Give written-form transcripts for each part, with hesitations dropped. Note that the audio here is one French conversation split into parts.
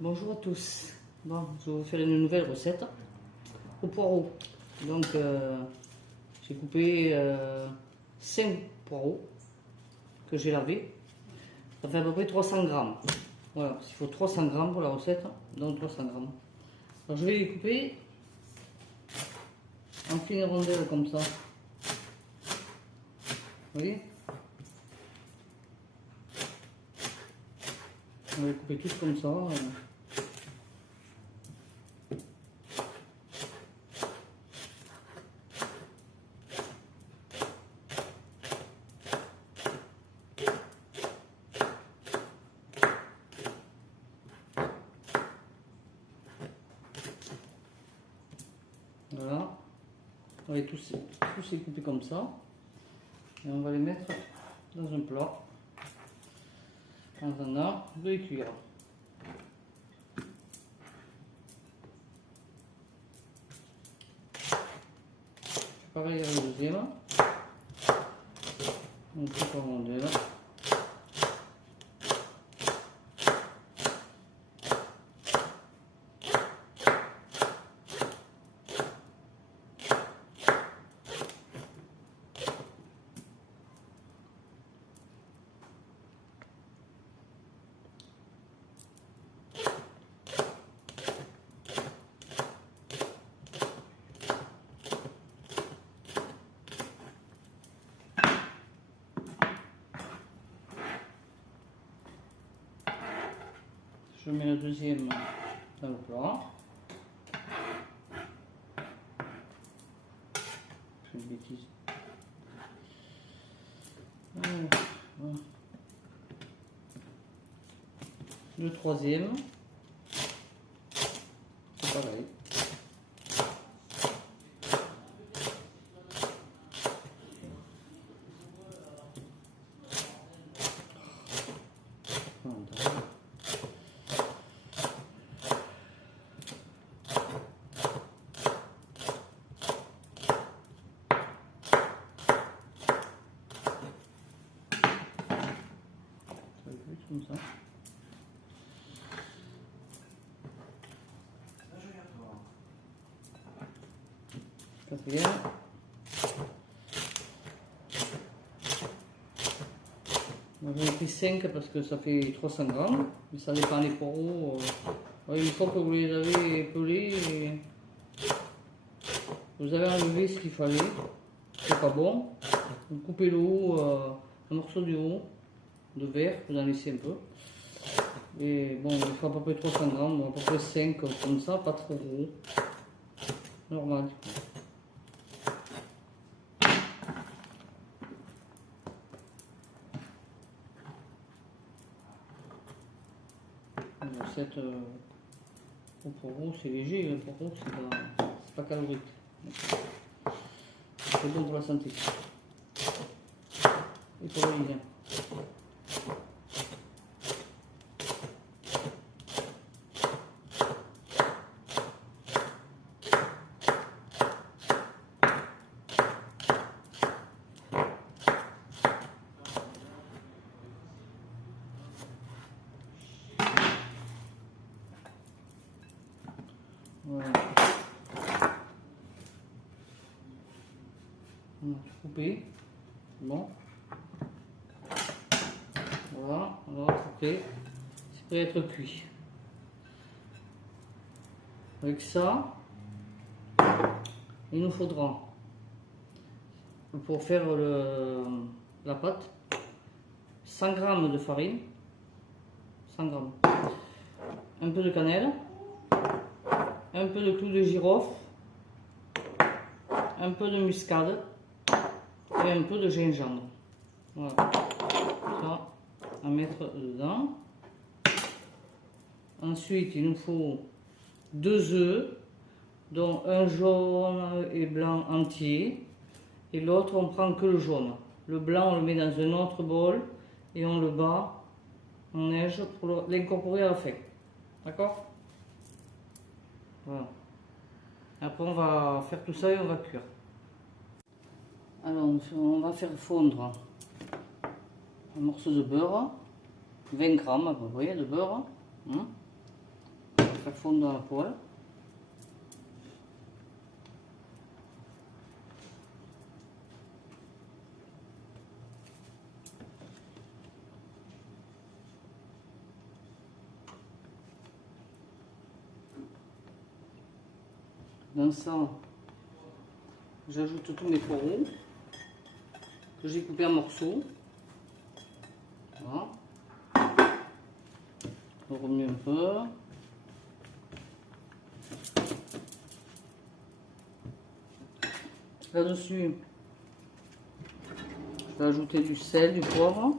Bonjour à tous. Bon, je vais vous faire une nouvelle recette au poireau. Donc, j'ai coupé 5 poireaux que j'ai lavés. Ça fait à peu près 300 grammes. Voilà, il faut 300 grammes pour la recette, donc 300 grammes. Alors, je vais les couper en fines rondelles comme ça. Vous voyez? On va les couper tous comme ça. Voilà, on va tous les couper comme ça et on va les mettre dans un plat en attendant de les cuire. Pareil avec le deuxième, on coupe en rondelles. Je mets le deuxième dans le plat. Je fais une bêtise. Voilà. Le troisième, c'est pareil. Comme ça. Quatrième. J'en ai pris 5 parce que ça fait 300 grammes, mais ça dépend des poireaux. Une fois que vous les avez pelés, et vous avez enlevé ce qu'il fallait, c'est pas bon. Vous coupez le haut, un morceau du haut de verre, vous en laissez un peu. Et bon, il faut à peu près 300 grammes, à peu près 5 comme ça, pas trop gros. Normal. Une recette au poireau, c'est léger, le poireau, c'est pas calorique. C'est bon pour la santé. Et pour l'hygiène. Voilà. On a tout coupé. Bon. Voilà, on va couper. C'est prêt à être cuit. Avec ça, il nous faudra, pour faire la pâte, 100 g de farine, 100 g, un peu de cannelle, un peu de clou de girofle, un peu de muscade et un peu de gingembre. Voilà, ça à mettre dedans. Ensuite, il nous faut 2 œufs, dont un jaune et blanc entier, et l'autre on prend que le jaune. Le blanc on le met dans un autre bol et on le bat en neige pour l'incorporer à la fin. D'accord? Voilà. Après on va faire tout ça et on va cuire. Alors on va faire fondre un morceau de beurre, 20 grammes à peu près de beurre. fondre dans la poêle. Dans ça, j'ajoute tous mes poireaux que j'ai coupés en morceaux. Voilà. On remue un peu. Là-dessus, je vais ajouter du sel, du poivre.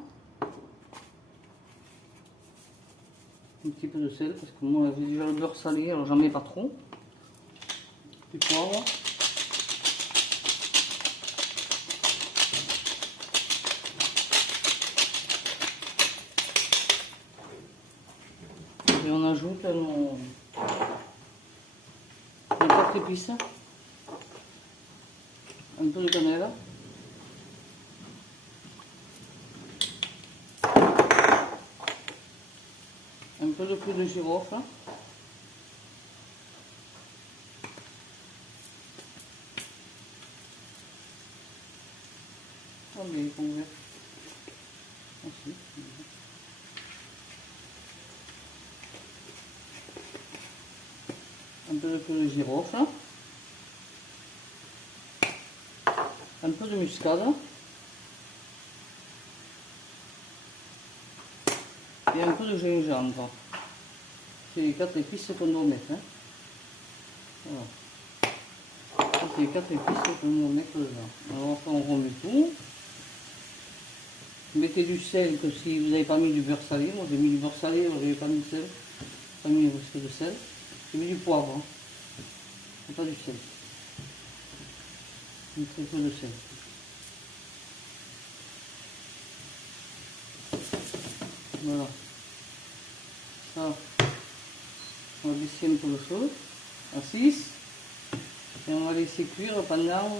Un petit peu de sel parce que moi j'ai déjà le beurre salé, alors j'en mets pas trop. Du poivre. Et on ajoute nos quatre épices. Un peu de cannelle. Un peu de clou de girofle. Ah mais il faut ouvrir. Aussi. Un peu de clou de girofle. Un peu de muscade. Et un peu de gingembre. C'est les 4 épices qu'on doit mettre. Hein. Voilà. C'est les 4 épices qu'on doit mettre dedans. Alors on remet tout. Mettez du sel que si vous n'avez pas mis du beurre salé. Moi j'ai mis du beurre salé, je n'avais pas mis de sel. Pas mis de sel. J'ai mis du poivre. Hein. Et pas du sel. Un très peu de sel. Voilà. Ça, on va baisser un peu le feu à 6 et on va laisser cuire pendant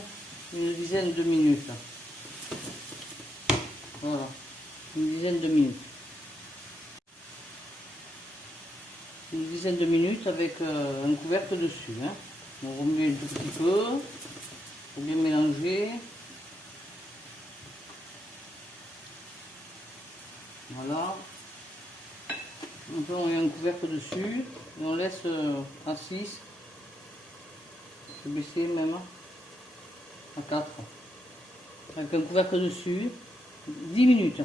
une dizaine de minutes. Voilà, une dizaine de minutes. Une dizaine de minutes avec un couvercle dessus. Hein. On remet un tout petit peu pour bien mélanger. Voilà. Donc là, on met un couvercle dessus et on laisse à 6, je vais baisser même à 4, avec un couvercle dessus, 10 minutes.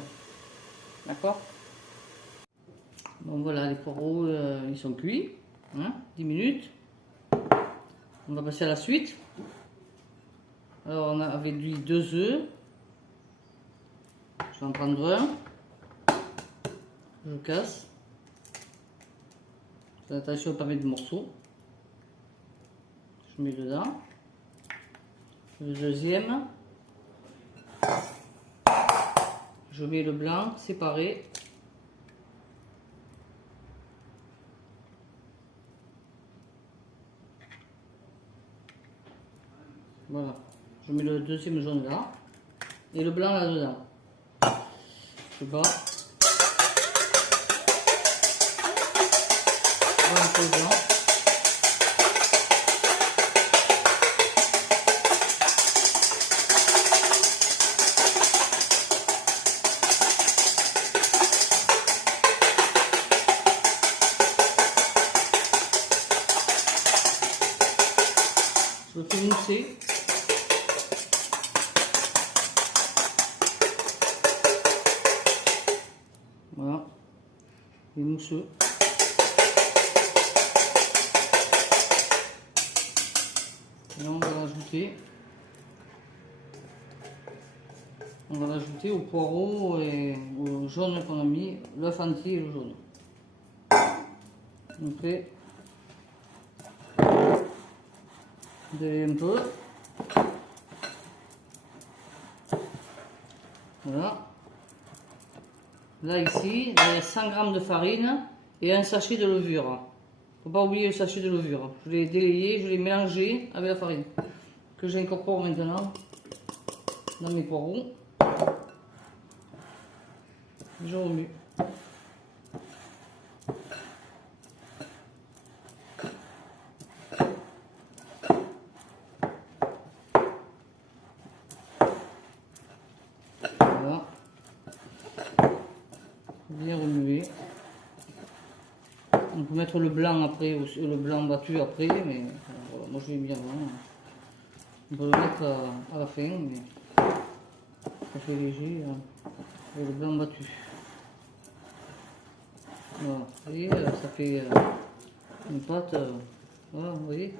D'accord? Bon voilà, les poireaux ils sont cuits, hein, 10 minutes. On va passer à la suite. Alors on a avec lui 2 œufs. Je vais en prendre un. Je casse. Faites attention à ne pas mettre de morceaux. Je mets dedans. Le deuxième. Je mets le blanc séparé. Voilà. Je mets le deuxième jaune là. Et le blanc là-dedans. Je bats. Un peu de blanc. Je le fais mousser. Voilà. Il est mousseux. Et là, on va l'ajouter au poireau et au jaune qu'on a mis, l'œuf entier et le jaune. On fait un peu. Voilà. Là ici, il y a 100 g de farine et un sachet de levure. Il ne faut pas oublier le sachet de levure. Je l'ai délayé, je l'ai mélangé avec la farine. Que j'incorpore maintenant dans mes poireaux. Je remue. On peut mettre le blanc après, le blanc battu après, mais voilà, moi je l'ai mis avant. On peut le mettre à la fin, mais ça fait léger avec le blanc battu. Voilà, vous voyez, ça fait une pâte, voilà, vous voyez,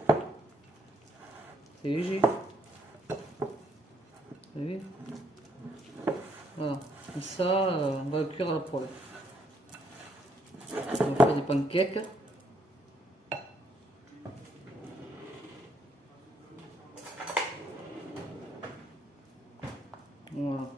c'est léger. Vous voyez, voilà, et ça, on va le cuire à la poêle. On va faire des pancakes. Voilà.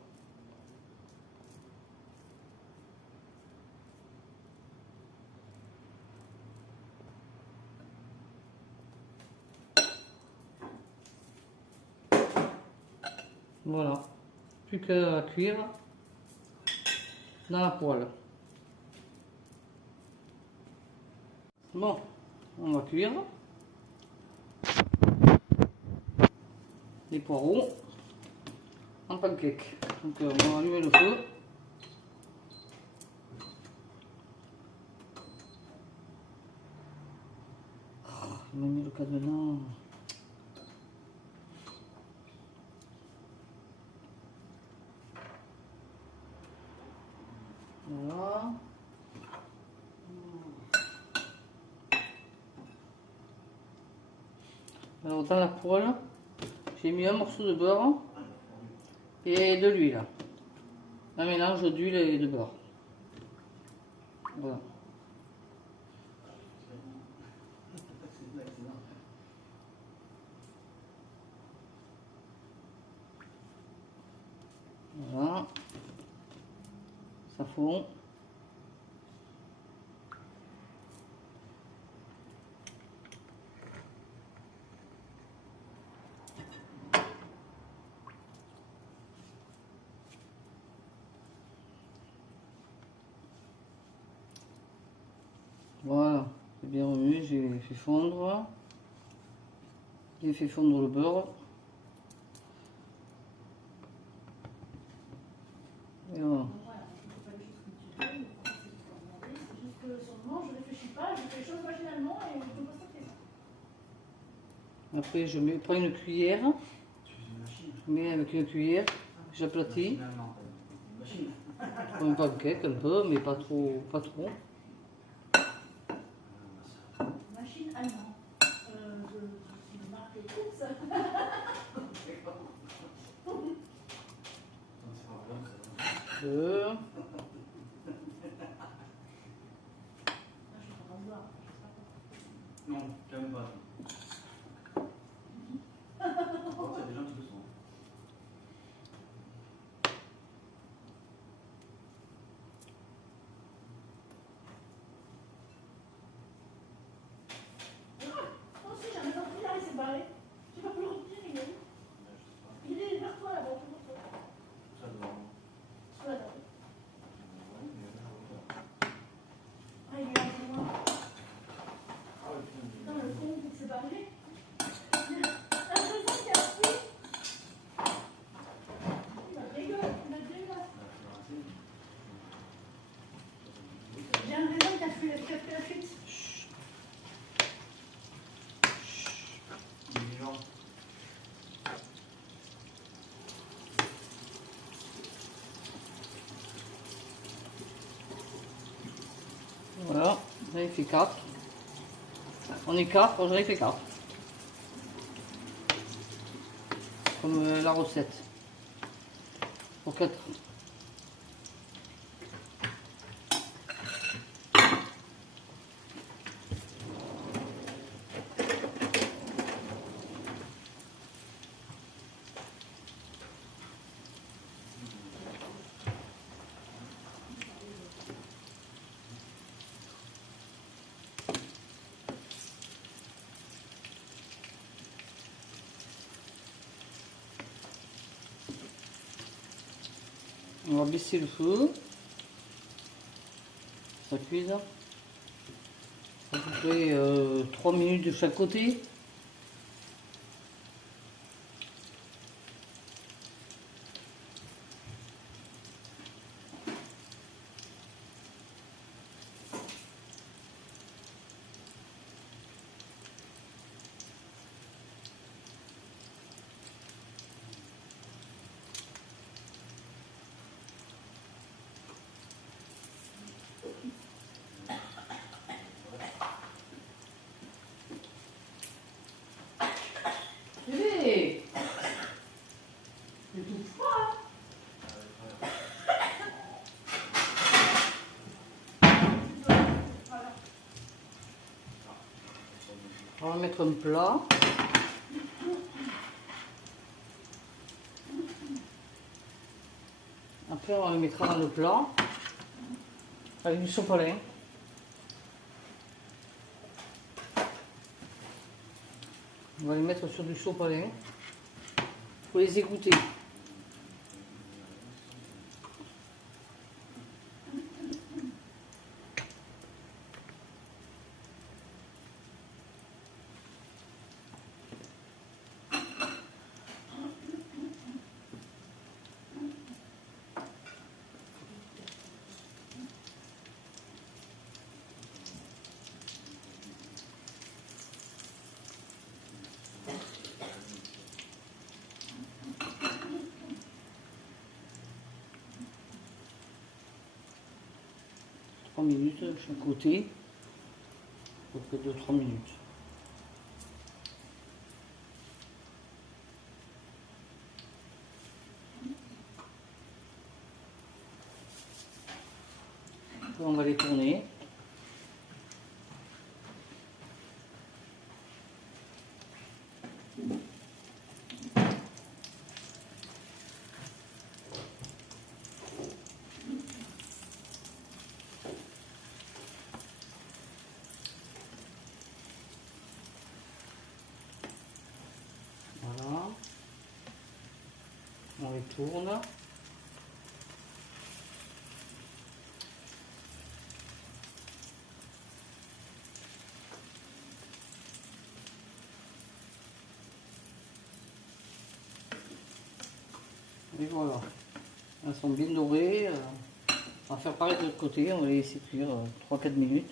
Voilà. Plus qu'à cuire dans la poêle. Bon, on va cuire les poireaux en pancake. Donc on va allumer le feu. On va mettre le cadenas. Voilà. Alors dans la poêle, j'ai mis un morceau de beurre et de l'huile. Un mélange d'huile et de beurre. Voilà. Voilà. Ça fond. Voilà, c'est bien remué, j'ai fait fondre. J'ai fait fondre le beurre. Et voilà. Après, prends une cuillère, je mets avec une cuillère, j'aplatis. Comme un pancake un peu, mais pas trop, pas trop. Machine allemande. De marque Fuchs. Deux. Non, quand même pas. Il y a des gens qui le sont. Moi aussi, j'en ai compris, là, il s'est barré. Tu vas plus le retenir, il est où? Il est vers toi là-bas, tout le monde. Ça doit. Sur la table. Ah, il est là, c'est moi. Putain, le con, il s'est barré. La raison qui a pris. Il a dégueulasse, il a dégueulasse. J'ai un raisin qui a fait la fuite. Il est vivant. Voilà, j'en ai fait 4. On est 4, j'en ai fait 4. Comme la recette. Pour 4. On va baisser le feu. Ça cuise. À peu près 3 minutes de chaque côté. On va mettre un plat. Après, on le mettra dans le plat avec du sopalin. On va les mettre sur du sopalin. Il faut les égoutter. Minutes de chaque côté, à peu près 2-3 minutes. Après, on va les tourner. Voilà, on les tourne. Et voilà, elles sont bien dorées. On va faire pareil de l'autre côté, on va les laisser cuire 3-4 minutes.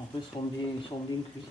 Après, ils sont bien cuits.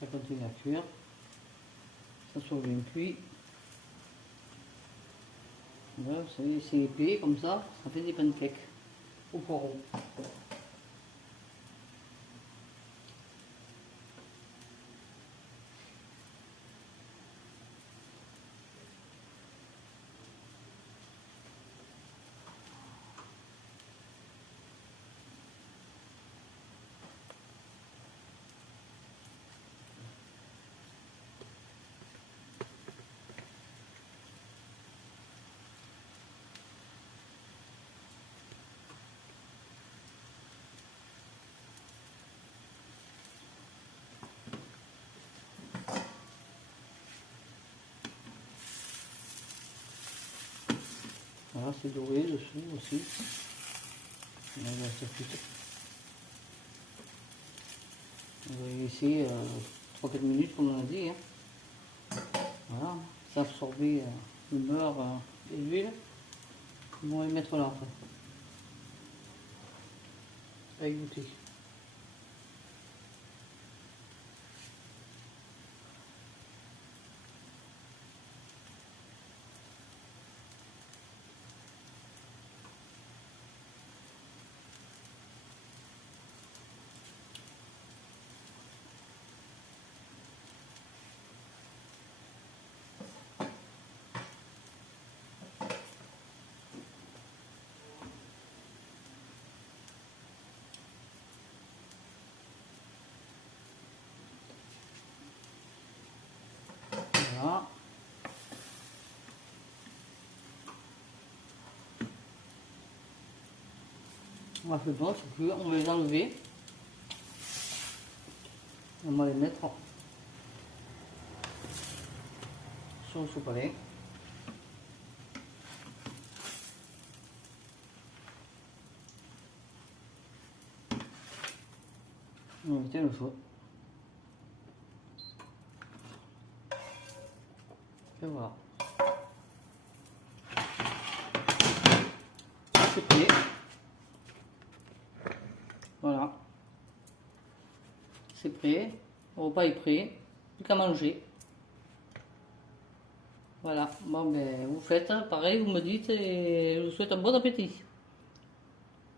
Ça continue à cuire. Ça soit bien cuit. Voilà, vous savez, c'est épais comme ça fait des pancakes au poireau. Voilà, c'est doré dessous aussi. On va laisser 3-4 minutes comme on a dit. Hein. Voilà, ça a absorbé le beurre et l'huile. On va les mettre là après. À égoutter. On va faire bon, c'est plus, on va les enlever. On va les mettre sur le sopalin. On va mettre le feu. Et voilà. C'est prêt. Voilà. C'est prêt. Le repas est prêt. Plus qu'à manger. Voilà. Bon ben vous faites pareil, vous me dites et je vous souhaite un bon appétit.